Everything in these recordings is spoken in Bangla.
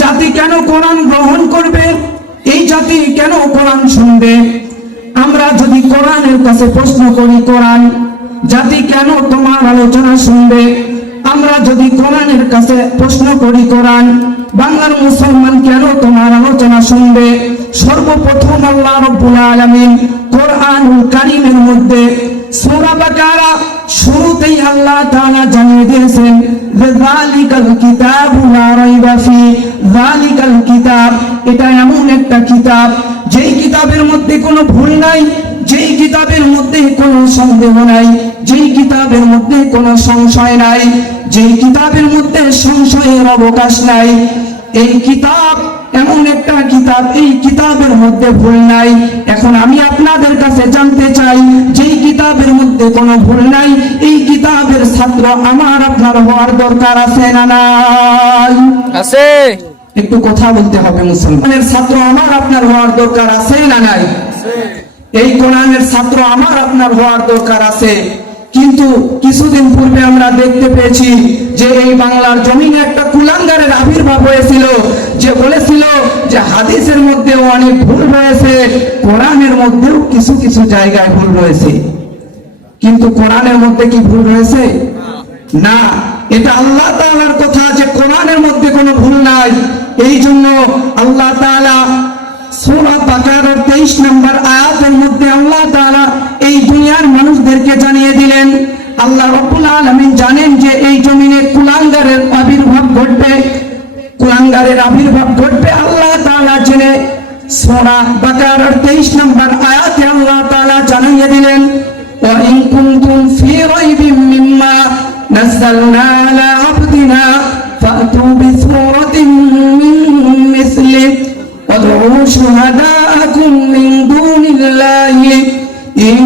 জাতি কেন কোরআন গ্রহণ করবে, এই জাতি কেন কোরআন শুনবে? আমরা যদি কোরআনের কাছে প্রশ্ন করি, কোরআন জাতি কেন তোমার আলোচনা শুনবে? আমরা যদি কোরআনের কাছে প্রশ্ন করি, কোরআন বাংলার মুসলমান কেন তোমার আলোচনা শুনবে? সর্বপ্রথম আল্লাহ রাব্বুল আলামিন কোরআনুল কারীমের মধ্যে সূরা বাকারা শুরুতেই আল্লাহ তাআলা জানিয়ে দিয়েছেন যে যালিকাল কিতাবু লা রাইবা ফি, যালিকাল কিতাব, এটা এমন একটা কিতাব যেই কিতাবের মধ্যে কোনো ভুল নাই, যেই কিতাবের মধ্যে কোনো সন্দেহ নাই, যেই কিতাবের মধ্যে কোনো সংশয় নাই, যেই কিতাবের মধ্যে সংশয়ের অবকাশ নাই। এই কিতাব এমন একটা কিতাব, এই কিতাবের মধ্যে ভুল নাই। এখন আমি আপনাদের কাছে জানতে চাই, যেই কিতাবের মধ্যে কোনো ভুল নাই, এই কিতাবের ছাত্র আমার আপনার হওয়ার দরকার আছে না নাই? আছে। একটু কথা বলতে হবে। মুসলমানের ছাত্র আমার আপনার হওয়ার দরকার আছে না নাই? এই কোরআনের ছাত্র আমার আপনার হওয়ার দরকার আছে। কিন্তু কিছুদিন পূর্বে আমরা দেখতে পেয়েছি যে এই বাংলার জমিনে একটা কুলাঙ্গারের আবির্ভাব হয়েছিল, যে বলেছিল যে হাদিসের মধ্যেও অনেক ভুল রয়েছে, কোরআনের মধ্যেও কিছু কিছু জায়গায় ভুল রয়েছে। কিন্তু কোরআনের মধ্যে কি ভুল রয়েছে? না, এটা আল্লাহ তাআলার কথা যে কোরআনের মধ্যে কোনো ভুল নাই। এই জন্য আল্লাহ তাআলা সূরা বাকারার 23 নম্বর আয়াতের মধ্যে আল্লাহ তাআলা এই দুনিয়ার মানুষদেরকে জানিয়ে দিলেন, আল্লাহ রাব্বুল আলামিন জানেন যে এই জমিনে কুলাঙ্গারের আবির্ভাব ঘটবে, কুলাঙ্গারের আবির্ভাব ঘটবে। আল্লাহ তাআলা জেনে সূরা বাকারার 23 নম্বর আয়াতে আল্লাহ তাআলা জানিয়ে দিলেন, ওয়া ইন কুনতুম ফি রাইবিন মিম্মা নাযালনা আলা আবদিনা ফাতু বিসূরাতিন মিন মিসলিহি وادعوا شهداءكم من دون الله إن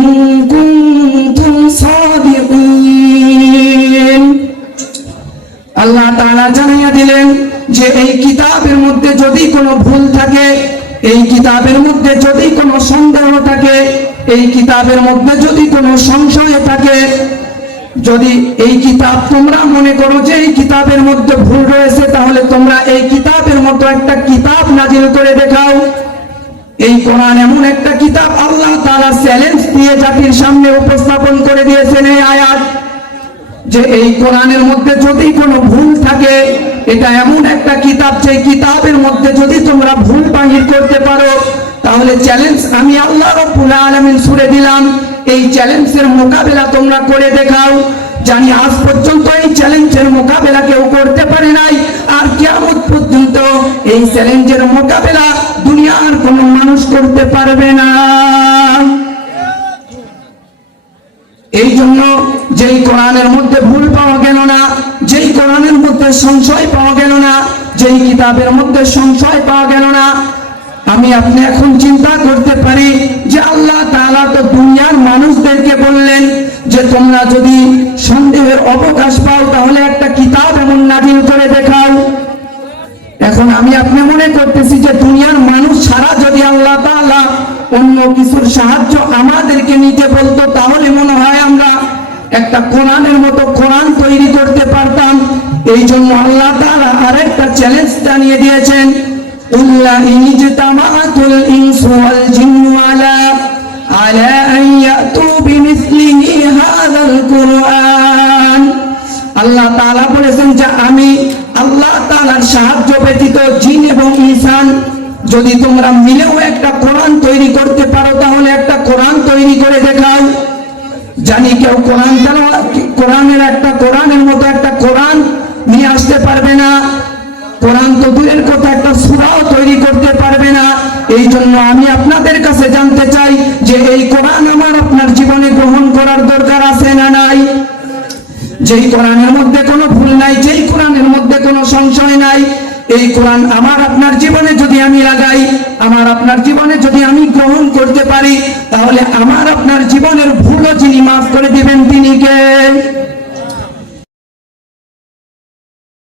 كنتم صادقين। আল্লাহ তাআলা জানিয়ে দিলেন যে এই কিতাবের মধ্যে যদি কোনো ভুল থাকে, এই কিতাবের মধ্যে যদি কোনো সন্দেহ থাকে, এই কিতাবের মধ্যে যদি কোনো সংশয় থাকে, যদি এই কিতাব তোমরা মনে করো যে এই কিতাবের মধ্যে ভুল রয়েছে, তাহলে তোমরা এই কিতাবের মতো একটা কিতাব নাজিল করে দেখাও। এই কোরআন এমন একটা কিতাব, আল্লাহ তাআলা চ্যালেঞ্জ দিয়ে জাতির সামনে উপস্থাপন করে দিয়েছেন এই আয়াত, যে এই কোরআনের মধ্যে যদি কোনো ভুল থাকে, এটা এমন একটা কিতাব যে কিতাবের মধ্যে যদি তোমরা ভুল বাহির করতে পারো, তাহলে চ্যালেঞ্জ আমি আল্লাহ রাব্বুল আলামিন ছুড়ে দিলাম, এই চ্যালেঞ্জের মোকাবেলা তোমরা করে দেখাও। জানি আজ পর্যন্ত এই চ্যালেঞ্জের মোকাবেলা কেউ করতে পারে নাই, আর কিয়ামত পর্যন্ত এই চ্যালেঞ্জের মোকাবেলা দুনিয়ার কোনো মানুষ করতে পারবে না। এই জন্য যেই কোরআনের মধ্যে ভুল পাওয়া গেল না, যেই কোরআনের মধ্যে সংশয় পাওয়া গেল না, যেই কিতাবের মধ্যে সংশয় পাওয়া গেল না, আমি আপনি এখন চিন্তা করতে পারি যে আল্লাহ তাআলা তো দুনিয়ার মানুষদেরকে বললেন যে তোমরা যদি সন্দেহের অবকাশ পাও তাহলে একটা কিতাব এমন নাজিল করে দেখাও। এখন আমি আপনি মনে করতেছি যে দুনিয়ার মানুষ ছাড়া যদি আল্লাহ তাআলা অন্য কিছুর সাহায্য আমাদেরকে নিতে বলতো, তাহলে মনে হয় আমরা একটা কোরআনের মতো কোরআন তৈরি করতে পারতাম। এই জন্য আল্লাহ তাআলা আরেকটা চ্যালেঞ্জ জানিয়ে দিয়েছেন, উল্লা ইজতামাআতুল ইনসু ওয়াল জিন্নু আলা আন ইয়াতু বিমিসলিহি হাযাল কুরআন। আল্লাহ তাআলা বলেছেন যে আমি আল্লাহ তাআলার সাহায্য ব্যতীত জিন এবং ইনসান যদি তোমরা মিলেও একটা কোরআন তৈরি করতে পারো, তাহলে একটা কোরআন তৈরি করে দেখাও। জানি কেউ কোরআনের মতো একটা কোরআন নিয়ে আসতে পারবে না, কোরআন তো দূরের কথা একটা সূরাও তৈরি করতে পারবে না। এই জন্য আমি আপনাদের কাছে জানতে চাই যে এই কোরআন আমার আপনার জীবনে গ্রহণ করার দরকার আছে না নাই? যেই কোরআনের মধ্যে কোনো ভুল নাই, যেই কোরআনের মধ্যে কোনো সংশয় নাই, এই কোরআন আমার আপনার জীবনে যদি আমি লাগাই, আমার আপনার জীবনে যদি আমি গ্রহণ করতে পারি, তাহলে আমার আপনার জীবনের ভুলও যিনি মাফ করে দিবেন তিনি কে?